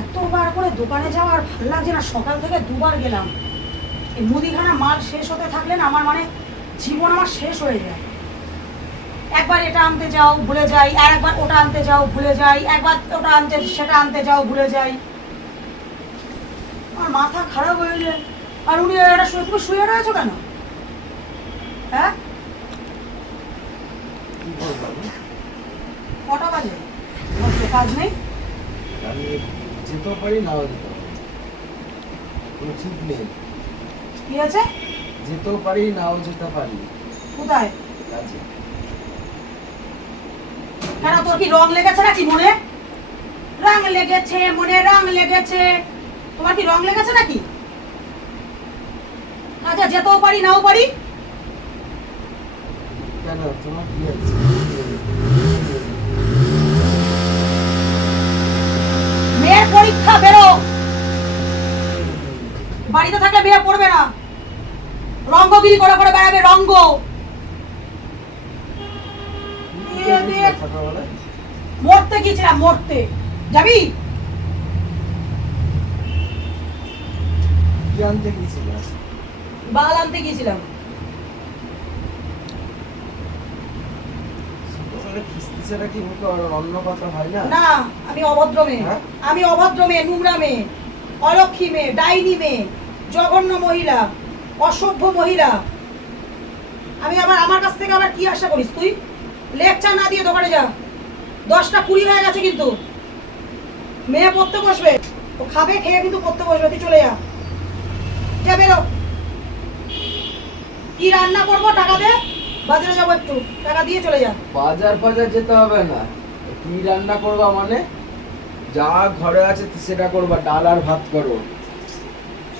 এতবার করে দোকানে যাওয়ার ভালো লাগছে না। সকাল থেকে দুবার গেলাম। এই মুদিখানা মাল শেষ হতে থাকলে না আমার মানে জীবন আমার শেষ হয়ে যায়। একবার এটা আনতে যাও ভুলে যাই। আর একবার ওটা আনতে যাও ভুলে যাই। একবার ওটা আনতে সেটা আনতে যাও ভুলে যাই। আমার মাথা খারাপ হয়ে যায়। আর উনি এটা শুয়ে তুমি শুয়ে রয়েছো কেন? হ্যাঁ? কটা বাজে? কাজ নেই? যেতেও পারি নাও যেতে পারি। কোনো ঠিক নেই। কি আছে? যেতেও পারি নাও যেতে পারি। কোথায়? কাজে। কেন তোর কি রং লেগেছে নাকি মনে? রং লেগেছে মনে রং লেগেছে। তোমার কি রং লেগেছে নাকি? আচ্ছা যেতেও পারি নাও পারি? কেন তোমার কি আছে মেয়ের পরীক্ষা বেরো। বাড়িতে থাকলে মেয়ে পড়বে না। রঙ্গগিরি করে করে বেড়াবে রঙ্গ? মরতে গিয়েছিলাম মরতে। যাবি? আনতে গিয়েছিলে? বাল আনতে গিয়েছিলাম। সকালে কি অন্য কথা হয় না? না আমি অভদ্র মেয়ে। হ্যাঁ? আমি অভদ্র মেয়ে নোংরা মেয়ে অলক্ষী মেয়ে ডাইনি মেয়ে জঘন্য মহিলা অসভ্য মহিলা। আমি আবার আমার কাছ থেকে আবার কি আশা করিস তুই? লেকচার না দিয়ে দোকানে যা। দশটা কুড়ি হয়ে গেছে কিন্তু। মেয়ে পড়তে বসবে। তো খাবে খেয়ে কিন্তু পড়তে বসবে। তুই চলে যা। যা বেরো। কি রান্না করব টাকা দে বাজারে যাব একটু। টাকা দিয়ে চলে যা। বাজার বাজার যেতে হবে না। কি রান্না করবা মানে? যা ঘরে আছে সেটা করবা ডাল আর ভাত করো।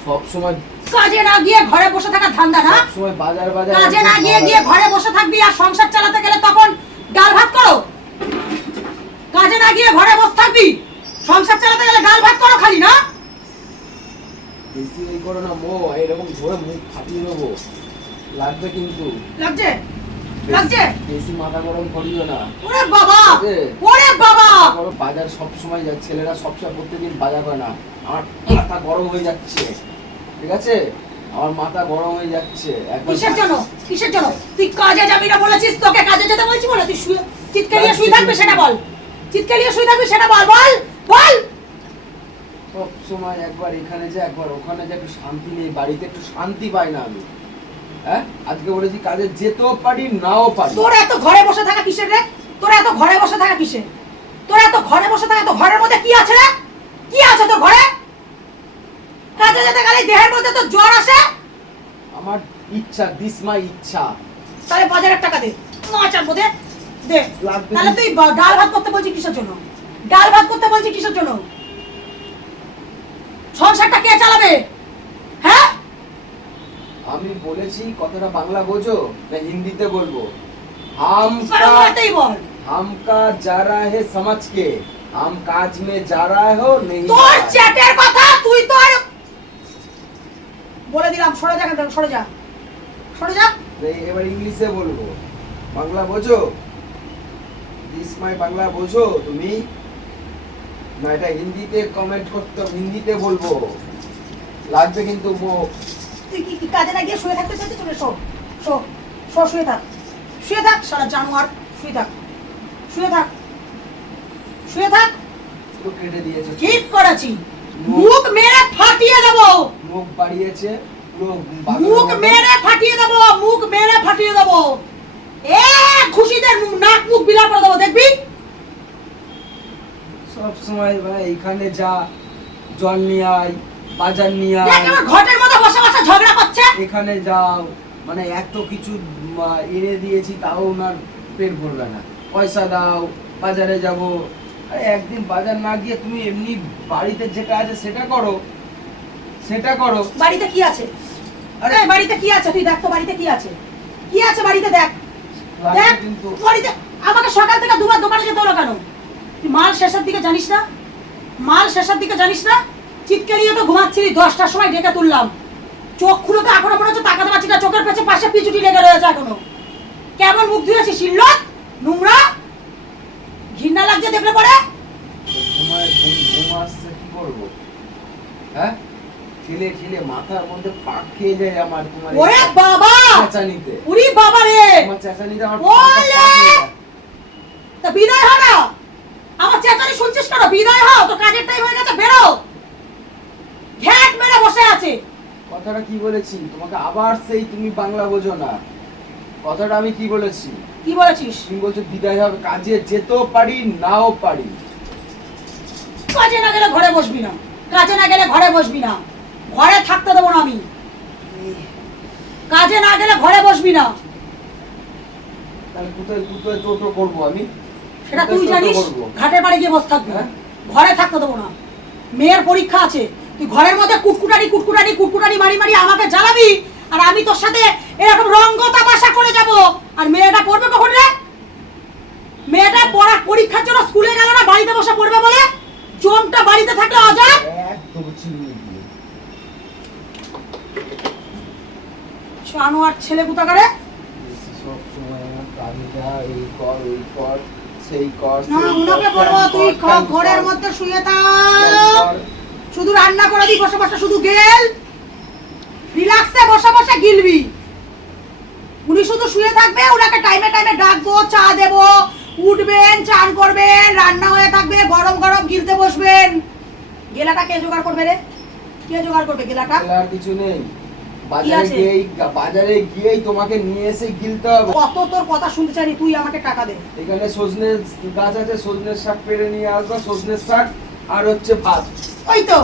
সব সময় কাজে না গিয়ে ঘরে বসে থাকা ধান্দা না? সময় বাজার বাজার কাজে না গিয়ে গিয়ে ঘরে বসে থাকবি আর সংসার চালাতে গেলে তখন ডাল ভাত করো। কাজে না গিয়ে ঘরে বসে থাকবি সংসার চালাতে গেলে ডাল ভাত করো খালি না? বেশি এই করো না মো এরকম ধরে মুখ ফাটিয়ে দেবো লাগবে কিন্তু। লাগছে? লাগছে? বেশি মাথা গরম করিও না। ওরে বাবা? ওরে বাবা! বাজার সব সময় যায় ছেলেরা সবসময় প্রত্যেকদিন বাজার করে না। আমার মাথা গরম হয়ে যাচ্ছে। ঠিক আছে? আমার মাথা গরম হয়ে যাচ্ছে। কিসের জন্য? কিসের জন্য? তুই কাজে যাবি না বলেছিস তোকে কাজে যেতে বলছি বলে? তুই শুয়ে চিৎকারিয়ে শুয়ে থাকবি সেটা বল। চিৎকারিয়ে শুয়ে থাকবি সেটা বল বল বল! সব সময় একবার এখানে যা একবার ওখানে যা একটু শান্তি নেই বাড়িতে একটু শান্তি পাই না আমি। হ্যাঁ? আজকে বলেছি কাজে যেতেও পারি নাও পারি। তোর এত ঘরে বসে থাকা কিসের রে? তোর এত ঘরে বসে থাকা কিসের? তোর এত ঘরে বসে থাকা তো ঘরের মধ্যে কি আছে রে? কি আছে তোর ঘরে? কাজে যেতে গেলে দেহের মধ্যে তো জ্বর আসে। আমার ইচ্ছা দিস মাই ইচ্ছা। তাহলে বাজারের টাকা দে। মাচার মধ্যে দে। লাগবে তাহলে তুই ডাল ভাত করতে বলছিস কিসের জন্য? ডাল ভাত করতে বলছিস কিসের জন্য? সংসারটা কে চালাবে? আমি বলেছি কথাটা বাংলা বোঝো না হিন্দিতে বলব। হামকা যা রা হে সমাজ কে হাম কাজ মে যা রা হো নেই তোর চ্যাটের কথা তুই তো বলে দিলাম সরে যা সরে যা। সরে যা। এবার ইংলিশে বলব। বাংলা বোঝো? দিস মাই বাংলা বোঝো তুমি? না এটা হিন্দিতে কমেন্ট করতে হিন্দিতে বলব। লাগবে কিন্তু তুই কি কাজে না গিয়ে শুয়ে থাকতে চাইছিস? চলে শো শো শো শুয়ে থাক। শুয়ে থাক সারা জানোয়ার শুয়ে থাক। শুয়ে থাক। শুয়ে থাক। কেটে দিয়েছে। ঠিক করেছি। মুখ মেরে ফাটিয়ে দেবো। মুখ বাড়িয়েছে মুখ মেরে ফাটিয়ে দেবো মুখ মেরে ফাটিয়ে দেবো। এ খুশিতে নু- নাক মুখ বিলাপ করে দেবো দেখবি? সব সময় ভাই এখানে যা জল নিয়ে আয় বাজার নিয়ে আয়। ঘটের বসে বসে ঝগড়া করছে? এখানে যাও। মানে এত কিছু এনে দিয়েছি তাও ওনার পেট ভরবে না। পয়সা দাও বাজারে যাব। আরে একদিন বাজার না গিয়ে তুমি এমনি বাড়িতে যেটা আছে সেটা করো। সেটা করো। বাড়িতে কি আছে? আরে বাড়িতে কি আছে? তুই দেখ তো বাড়িতে কি আছে। কি আছে বাড়িতে দেখ। দেখ বাড়িতে আমাকে সকাল থেকে দুবার দোকানে যেতে হলো কেন? তুই মাল শেষের দিকে জানিস না? মাল শেষের দিকে জানিস না? চিৎকারিয়ে তো ঘুমাচ্ছিলি। দশটার সময় ডেকে তুললাম। চোখ খুলে তো এখনও মনে তাকাতে পারছি না চোখের পেছে পাশে পিছুটি লেগে রয়েছে এখনও। কেমন মুখ ধুয়েছি শিল্লত নোংরা? ঘৃণা লাগছে দেখলে পরে? ঘুমায় ঘুম ঘুম আসছে কি করব? হ্যাঁ? ঠেলে ঠেলে মাথার মধ্যে পাক খেয়ে যায় আমার তোমার ওরে বাবা! চেঁচানিতে। উরি বাবা রে! তোমার চেঁচানিতে আমার ওলে! পাটা পাক যায়। তা বিদায় হ না! আমার চেঁচানি শুনছিস কেন? বিদায় হ তো কাজের টাইম হয়ে গেছে বেরো! ঘ্যাট মেরে বসে আছে। কথাটা কি বলেছি? তোমাকে আবার সেই তুমি বাংলা বোঝো না। কথাটা আমি কি বলেছি? কি বলেছিস? তুমি বলছো বিদায় হবে কাজে যেতেও পারি নাও পারি। কাজে না গেলে ঘরে বসবি না। কাজে না গেলে ঘরে বসবি না। ঘরে থাকতে দেবো না আমি। কাজে না গেলে ঘরে বসবি না। তাহলে কোথায় কোথায় টোটো করব আমি? সেটা তুই জানিস? ঘাটের গিয়ে বসে থাকবি। হ্যাঁ? ঘরে থাকতে দেবো না। মেয়ের পরীক্ষা আছে। তুই ঘরের মধ্যে কুটকুটানি কুটকুটানি কুটকুটানি মারি মারি আমাকে জ্বালাবি, আর আমি তোর সাথে এরকম রঙ্গ তামাশা করে যাব। আর মেয়েটা পড়বে কখন রে? মেয়েটা পড়া পরীক্ষার জন্য স্কুলে গেল না, বাড়িতে বসে পড়বে বলে? জমটা বাড়িতে থাকলে একদম আনোয়ার ছেলে কোথাকারে? কর সেই কর না, ওনাকে বলব, তুই ঘরের মধ্যে শুয়ে থাক। শুধু রান্না করে দিই বসে বসে শুধু গেল। রিল্যাক্সে বসে বসে গিলবি। উনি শুধু শুয়ে থাকবে ওনাকে টাইমে টাইমে ডাকবো চা দেবো উঠবেন চান করবেন রান্না হয়ে থাকবে গরম গরম গিলতে বসবেন। গেলাটা কে জোগাড় করবে রে? কে জোগাড় করবে গেলাটা? আর কিছু নেই। বাজারে? গিয়েই বাজারে গিয়েই তোমাকে নিয়ে এসে গিলতে হবে। কত তোর কথা শুনতে চাইনি তুই আমাকে টাকা দে। এখানে সজনে গাছ আছে সজনের শাক পেরে নিয়ে আসবা সজনের শাক। আর হচ্ছে ভাত। ওই তো।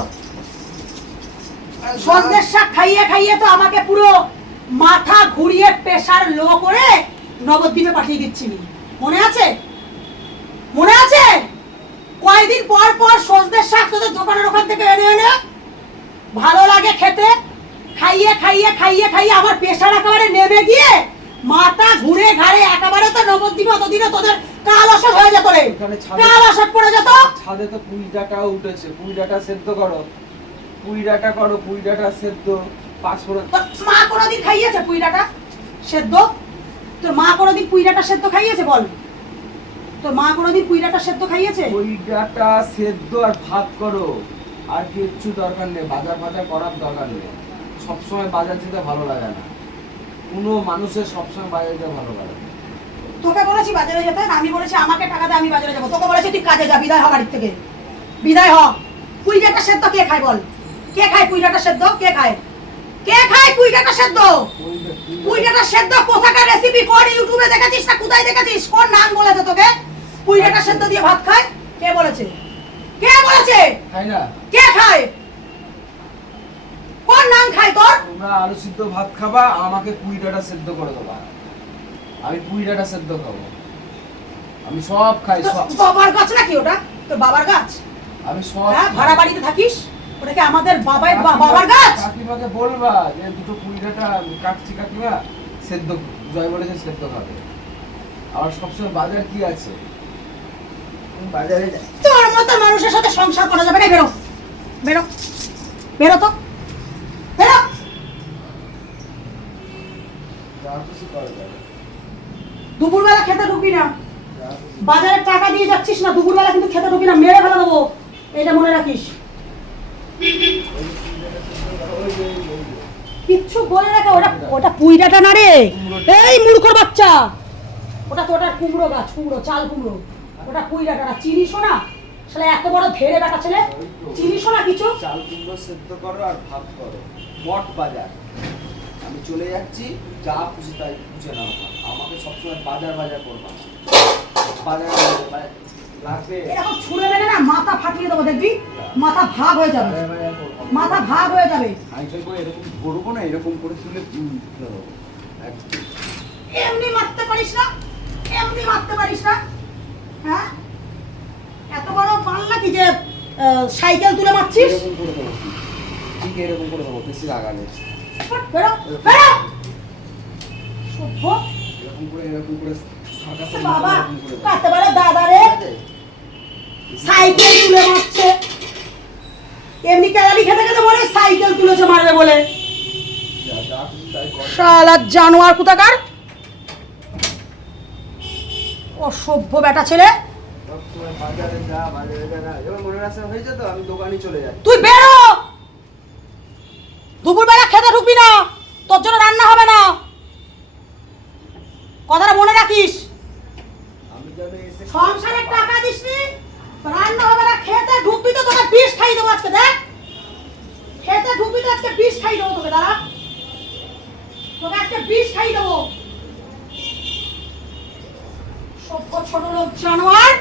সজনের শাক খাইয়ে খাইয়ে তো আমাকে পুরো মাথা ঘুরিয়ে প্রেসার লো করে নবদ্বীপে পাঠিয়ে দিচ্ছিলি মনে আছে? মনে আছে? কয়দিন পর পর সজনের শাক তোদের দোকানের ওখান থেকে এনে এনে ভালো লাগে খেতে, খাইয়ে খাইয়ে খাইয়ে খাইয়ে আমার প্রেসার একেবারে নেমে গিয়ে মাথা ঘুরে ঘাড়ে একেবারে তো নবদ্বীপ অতদিনে তোদের কাল অসৎ হয়ে যেত রে। কাল অসৎ পড়ে যেত। ছাদে তো পুঁই ডাঁটাও উঠেছে পুঁই ডাঁটা সেদ্ধ করো। পুঁই ডাঁটা করো পুঁই ডাঁটা সেদ্ধ। পাঁচফোড়ন মা কোনোদিন খাইয়েছে পুইডাটা সেদ্ধ? তোর মা কোনোদিন পুইডাটা সেদ্ধ খাইয়েছে বল। তোর মা কোনোদিন পুইডাটা সেদ্ধ খাইয়েছে? পুঁই ডাঁটা সেদ্ধ আর ভাত করো। আর কিচ্ছু দরকার নেই বাজার ফাজার করার দরকার নেই। সবসময় বাজার যেতে ভালো লাগে না। কোনো মানুষের সবসময় বাজার যেতে ভালো লাগে না। তোকে বলেছি বাজারে যেতে আমি বলেছি আমাকে টাকা দে আমি বাজারে যাব। তোকে বলেছি তুই কাজে যা বিদায় হ বাড়ির থেকে। বিদায় হ। পুইডাটা সেদ্ধ কে খায় বল? কে খায় পুইডাটা সেদ্ধ? কে খায়? কে খায় পুইডাটা সেদ্ধ? পুঁই ডা- পুঁই ডাঁটা- সেদ্ধ কোথাকার রেসিপি কোন ইউটিউবে দেখেছিস না কোথায় দেখেছিস? কোন নাম বলেছে তোকে? পুইডাটা সেদ্ধ দিয়ে ভাত খায়? কে বলেছে? কে বলেছে? খাই না। কে খায়? কোন নাম খায় তোর? তোমরা আলু সিদ্ধ ভাত খাবা আমাকে পুঁই ডাঁটা সেদ্ধ করে দেবা। আমি পুঁই ডাঁটা সেদ্ধ খাব। আমি সব খাই সব। বাবার গাছ নাকি ওটা? তোর বাবার গাছ? আমি সব হ্যাঁ ভাড়া বাড়িতে থাকিস? ওটা কি আমাদের বাবাই বাবার গাছ? কাকিমাকে বলবা যে দুটো পুঁই ডাঁটা কাটছি কাকিমা সেদ্ধ জয় বলেছে সেদ্ধ খাবে। আর সবসময় বাজার কি আছে? বাজারে যাই তোর মতো মানুষের সাথে সংসার করা যাবে না বেরো। বেরো। বেরো তো। বেরো। যা খুশি করা যাবে। দুপুরবেলা খেতে ঢুকবি না। বাজারে টাকা দিয়ে যাচ্ছিস না দুপুরবেলা কিন্তু খেতে ঢুকবি না মেরে ফেলে দেবো। এটা মনে রাখিস। কিচ্ছু বলে রাখা ওটা ওটা পুইডাটা না রে। এই মূর্খর বাচ্চা। ওটা তো ওটা কুমড়ো গাছ কুমড়ো চাল কুমড়ো। ওটা পুইডাটা না চিনিস না শালা এত বড় ধেড়ে বেটা ছেলে। চিনিস না কিছু? চাল কুমড়ো সেদ্ধ করো আর ভাত করো। মঠ বাজার। আমি চলে যাচ্ছি যা খুশি তাই বুঝে নাও। আমাকে সবসময় বাজার বাজার করবা। বাজার বাজার বাজার। লাগবে? এরকম ছুঁড়ে না মাথা ফাটিয়ে দেবো দেখবি? মাথা ভাগ হয়ে যাবে। মাথা ভাগ হয়ে যাবে। আমি চাইব এরকম করব না এরকম করে তুলে। এমনি মারতে পারিস না এমনি মারতে পারিস না। হ্যাঁ? এত বড় নাকি যে সাইকেল তুলে মারছিস? এরকম করে দেবো ঠিক। এরকম করে দেবো বেশি লাগালে বেরো বেরো। সভ্য। এরকম করে এরকম করে সার্কাসের বাবা এরকম করে। দেবো। কাটতে পারে দাদা রে। সাইকেল তুলে মারছে। এমনি ক্যালারি খেতে খেতে বলে সাইকেল তুলেছে মারবে বলে। যা যা খুশি তাই কর। শালা জানোয়ার কোথাকার? অসভ্য বেটা ছেলে। সব সময় এবার বাজারে যা বাজারে যা না এবার মনে রাখতে হয়েছে তো আমি দোকানে চলে যাই তুই বেরো খেতে ঢুকবি না তোর জন্য রান্না হবে না। কথাটা মনে রাখিস। সংসারের টাকা দিসনি রান্না হবে না খেতে ঢুকবি তো তোকে বিষ খাই দেবো আজকে দেখ। খেতে ঢুকবি তো আজকে বিষ খাই দেবো তোকে দাঁড়া। তোকে আজকে বিষ খাই দেবো। সভ্য ছোট লোক জানোয়ার।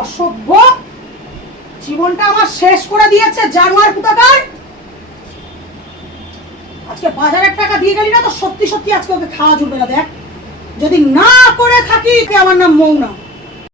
অসভ্য। জীবনটা আমার শেষ করে দিয়েছে জানোয়ার কোথাকার? আজকে পাঁচ হাজার টাকা দিয়ে গেলি না, তো সত্যি সত্যি আজকে ওকে খাওয়া জুটবে না, দেখ। যদি না করে থাকি আমার নাম মৌনা?